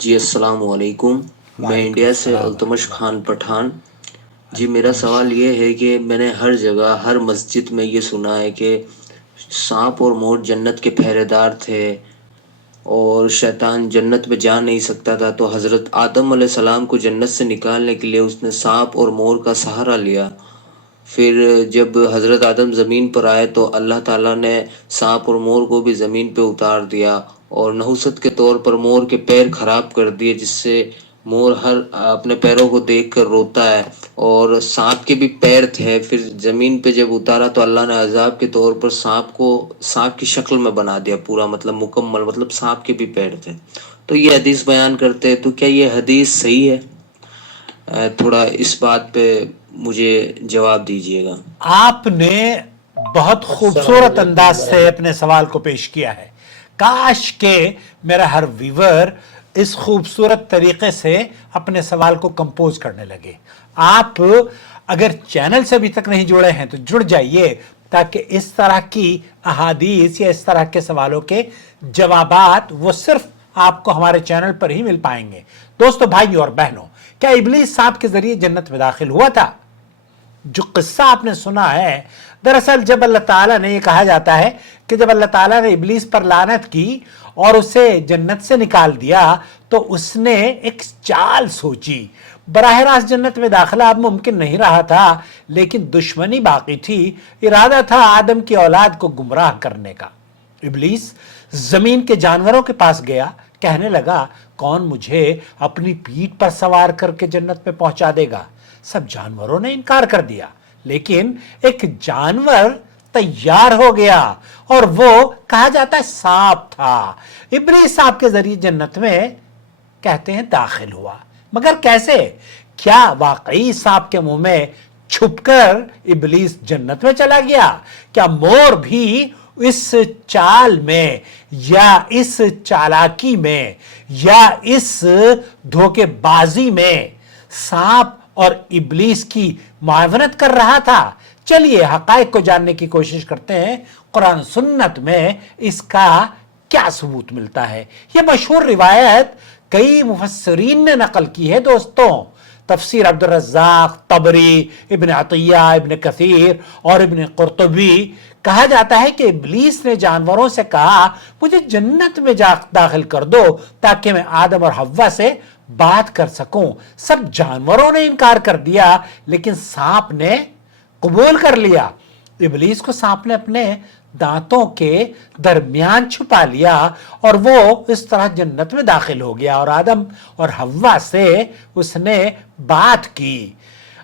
جی السلام علیکم. میں وعلیکم انڈیا سے السلام ورحمۃ التمش اللہ. خان پٹھان. جی میرا التمش. سوال یہ ہے کہ میں نے ہر جگہ ہر مسجد میں یہ سنا ہے کہ سانپ اور مور جنت کے پہرے دار تھے اور شیطان جنت میں جا نہیں سکتا تھا، تو حضرت آدم علیہ السلام کو جنت سے نکالنے کے لیے اس نے سانپ اور مور کا سہارا لیا. پھر جب حضرت آدم زمین پر آئے تو اللہ تعالیٰ نے سانپ اور مور کو بھی زمین پہ اتار دیا اور نحوست کے طور پر مور کے پیر خراب کر دیے، جس سے مور ہر اپنے پیروں کو دیکھ کر روتا ہے. اور سانپ کے بھی پیر تھے، پھر زمین پہ جب اتارا تو اللہ نے عذاب کے طور پر سانپ کو سانپ کی شکل میں بنا دیا پورا، مطلب مکمل، مطلب سانپ کے بھی پیر تھے. تو یہ حدیث بیان کرتے ہیں، تو کیا یہ حدیث صحیح ہے؟ تھوڑا اس بات پہ مجھے جواب دیجیے گا. آپ نے بہت السلام خوبصورت علیکم انداز سے ورحمۃ اپنے سوال کو پیش کیا ہے. کاش کہ میرا ہر ویور اس خوبصورت طریقے سے اپنے سوال کو کمپوز کرنے لگے. آپ اگر چینل سے ابھی تک نہیں جڑے ہیں تو جڑ جائیے، تاکہ اس طرح کی احادیث یا اس طرح کے سوالوں کے جوابات وہ صرف آپ کو ہمارے چینل پر ہی مل پائیں گے. دوستو، بھائیوں اور بہنوں، کیا ابلیس سانپ کے ذریعے جنت میں داخل ہوا تھا؟ جو قصہ آپ نے سنا ہے، دراصل جب اللہ تعالیٰ نے، یہ کہا جاتا ہے کہ جب اللہ تعالیٰ نے ابلیس پر لعنت کی اور اسے جنت سے نکال دیا تو اس نے ایک چال سوچی. براہ راست جنت میں داخلہ اب ممکن نہیں رہا تھا، لیکن دشمنی باقی تھی. ارادہ تھا آدم کی اولاد کو گمراہ کرنے کا. ابلیس زمین کے جانوروں کے پاس گیا، کہنے لگا، کون مجھے اپنی پیٹھ پر سوار کر کے جنت میں پہنچا دے گا؟ سب جانوروں نے انکار کر دیا، لیکن ایک جانور تیار ہو گیا اور وہ کہا جاتا ہے سانپ تھا. ابلیس سانپ کے ذریعے جنت میں، کہتے ہیں، داخل ہوا. مگر کیسے؟ کیا واقعی سانپ کے منہ میں چھپ کر ابلیس جنت میں چلا گیا؟ کیا مور بھی اس چال میں یا اس چالاکی میں یا اس دھوکے بازی میں سانپ اور ابلیس کی معاونت کر رہا تھا؟ چلیے حقائق کو جاننے کی کوشش کرتے ہیں. قرآن سنت میں اس کا کیا ثبوت ملتا ہے؟ یہ مشہور روایت کئی مفسرین نے نقل کی ہے دوستوں. تفسیر عبد الرزاق، طبری، ابن عطیہ، ابن کثیر اور ابن قرطبی. کہا جاتا ہے کہ ابلیس نے جانوروں سے کہا، مجھے جنت میں داخل کر دو تاکہ میں آدم اور حوا سے بات کر سکوں. سب جانوروں نے انکار کر دیا، لیکن سانپ نے قبول کر لیا. ابلیس کو سانپ نے اپنے دانتوں کے درمیان چھپا لیا اور وہ اس طرح جنت میں داخل ہو گیا اور آدم اور حوا سے اس نے بات کی.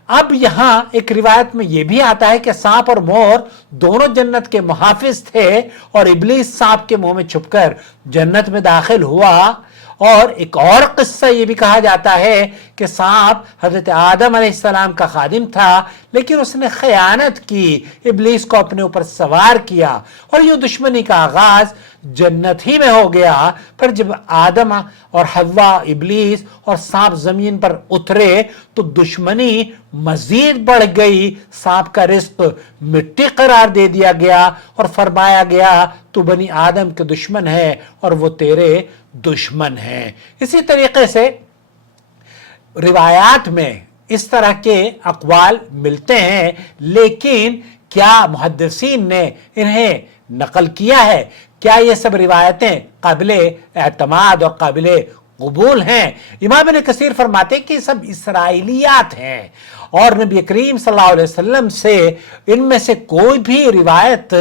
اب یہاں ایک روایت میں یہ بھی آتا ہے کہ سانپ اور مور دونوں جنت کے محافظ تھے اور ابلیس سانپ کے منہ میں چھپ کر جنت میں داخل ہوا. اور ایک اور قصہ یہ بھی کہا جاتا ہے کہ سانپ حضرت آدم علیہ السلام کا خادم تھا، لیکن اس نے خیانت کی، ابلیس کو اپنے اوپر سوار کیا اور یہ دشمنی کا آغاز جنت ہی میں ہو گیا. پھر جب آدم اور حوا، ابلیس اور سانپ زمین پر اترے تو دشمنی مزید بڑھ گئی. سانپ کا رزق مٹی قرار دے دیا گیا اور فرمایا گیا، تو بنی آدم کے دشمن ہے اور وہ تیرے دشمن ہیں. اسی طریقے سے روایات میں اس طرح کے اقوال ملتے ہیں، لیکن کیا محدثین نے انہیں نقل کیا ہے؟ کیا یہ سب روایتیں قابل اعتماد اور قابل قبول ہیں؟ امام ابن کثیر فرماتے ہیں کہ یہ سب اسرائیلیات ہیں اور نبی کریم صلی اللہ علیہ وسلم سے ان میں سے کوئی بھی روایت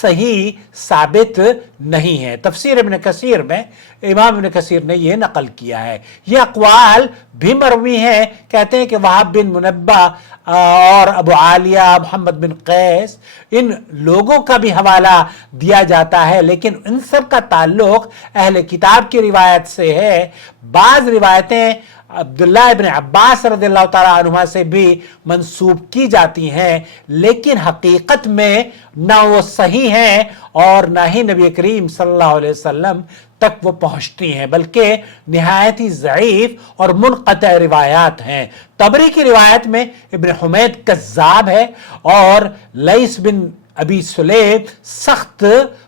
صحیح ثابت نہیں ہے. تفسیر ابن کثیر میں امام ابن کثیر نے یہ نقل کیا ہے. یہ اقوال بھی مروی ہیں. کہتے ہیں کہ وہاب بن منبہ اور ابو عالیہ، محمد بن قیس، ان لوگوں کا بھی حوالہ دیا جاتا ہے، لیکن ان سب کا تعلق اہل کتاب کی روایت سے ہے. بعض روایتیں عبداللہ ابن عباس رضی اللہ تعالیٰ عنہما سے بھی منسوب کی جاتی ہیں، لیکن حقیقت میں نہ وہ صحیح ہیں اور نہ ہی نبی کریم صلی اللہ علیہ وسلم تک وہ پہنچتی ہیں، بلکہ نہایت ہی ضعیف اور منقطع روایات ہیں. طبری کی روایت میں ابن حمید کذاب ہے اور لیث بن ابی سلیم سخت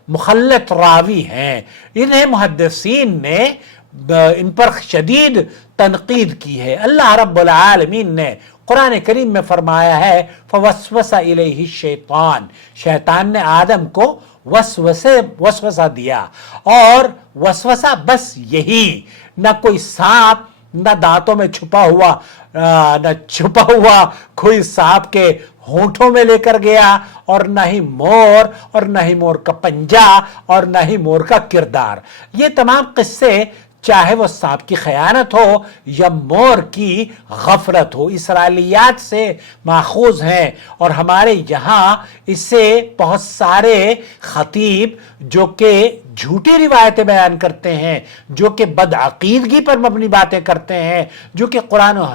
مخلط راوی ہیں. انہیں محدثین نے ان پر شدید تنقید کی ہے۔ اللہ رب العالمین نے قرآن کریم میں فرمایا ہے فوسوس الیہ الشیطان، شیطان نے آدم کو وسوسہ دیا، اور وسوسہ بس یہی، نہ کوئی سانپ، نہ دانتوں میں چھپا ہوا کوئی سانپ کے ہونٹوں میں لے کر گیا، اور نہ ہی مور، اور نہ ہی مور کا پنجہ، اور نہ ہی مور کا کردار۔ یہ تمام قصے چاہے وہ سانپ کی خیانت ہو یا مور کی غفلت ہو، اسرائیلیات سے ماخوذ ہیں، اور ہمارے یہاں اسے بہت سارے خطیب جو کہ جھوٹی روایتیں بیان کرتے ہیں، جو کہ بدعقیدگی پر مبنی باتیں کرتے ہیں، جو کہ قرآن و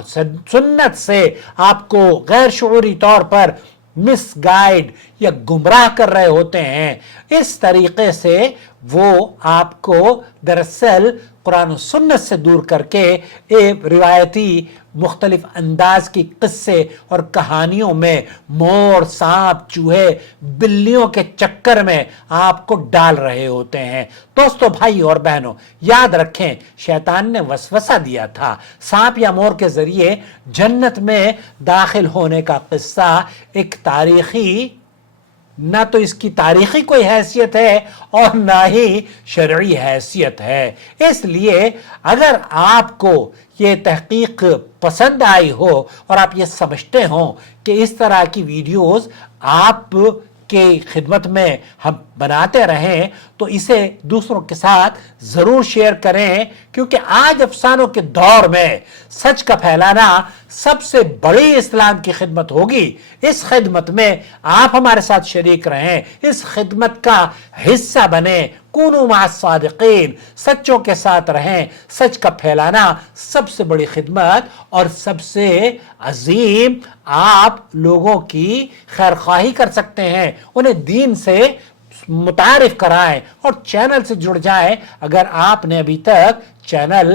سنت سے آپ کو غیر شعوری طور پر مس گائیڈ یا گمراہ کر رہے ہوتے ہیں، اس طریقے سے وہ آپ کو دراصل قرآن و سنت سے دور کر کے ایک روایتی مختلف انداز کی قصے اور کہانیوں میں مور، سانپ، چوہے، بلیوں کے چکر میں آپ کو ڈال رہے ہوتے ہیں۔ دوستو، بھائی اور بہنوں، یاد رکھیں شیطان نے وسوسہ دیا تھا۔ سانپ یا مور کے ذریعے جنت میں داخل ہونے کا قصہ ایک تاریخی، نہ تو اس کی تاریخی کوئی حیثیت ہے اور نہ ہی شرعی حیثیت ہے۔ اس لیے اگر آپ کو یہ تحقیق پسند آئی ہو اور آپ یہ سمجھتے ہوں کہ اس طرح کی ویڈیوز آپ کے خدمت میں ہم بناتے رہیں، تو اسے دوسروں کے ساتھ ضرور شیئر کریں، کیونکہ آج افسانوں کے دور میں سچ کا پھیلانا سب سے بڑی اسلام کی خدمت ہوگی۔ اس خدمت میں آپ ہمارے ساتھ شریک رہیں، اس خدمت کا حصہ بنیں، کونوا مع الصادقین، سچوں کے ساتھ رہیں۔ سچ کا پھیلانا سب سے بڑی خدمت اور سب سے عظیم، آپ لوگوں کی خیر خواہی کر سکتے ہیں، انہیں دین سے متعارف کرائیں اور چینل سے جڑ جائیں اگر آپ نے ابھی تک چینل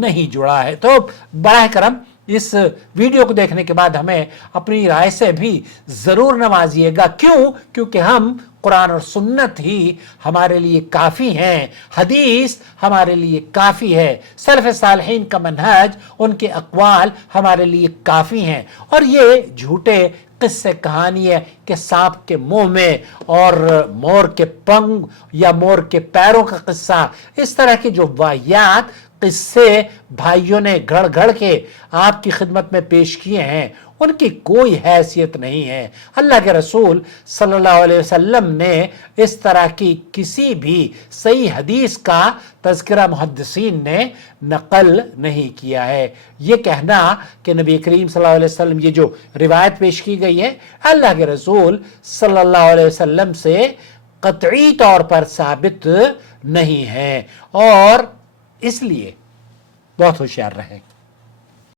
نہیں جڑا ہے۔ تو براہ کرم اس ویڈیو کو دیکھنے کے بعد ہمیں اپنی رائے سے بھی ضرور نوازیے گا۔ کیونکہ ہم قرآن اور سنت ہی ہمارے لیے کافی ہیں، حدیث ہمارے لیے کافی ہے، سلف صالحین کا منہج، ان کے اقوال ہمارے لیے کافی ہیں، اور یہ جھوٹے قصے کہانی ہے کہ سانپ کے منہ میں اور مور کے پنگ یا مور کے پیروں کا قصہ، اس طرح کے جو واہیات قصے بھائیوں نے گھڑ کے آپ کی خدمت میں پیش کیے ہیں، ان کی کوئی حیثیت نہیں ہے۔ اللہ کے رسول صلی اللہ علیہ وسلم نے اس طرح کی کسی بھی صحیح حدیث کا تذکرہ محدثین نے نقل نہیں کیا ہے۔ یہ کہنا کہ نبی کریم صلی اللہ علیہ وسلم، یہ جو روایت پیش کی گئی ہے اللہ کے رسول صلی اللہ علیہ وسلم سے قطعی طور پر ثابت نہیں ہے، اور اس لیے بہت ہوشیار رہیں۔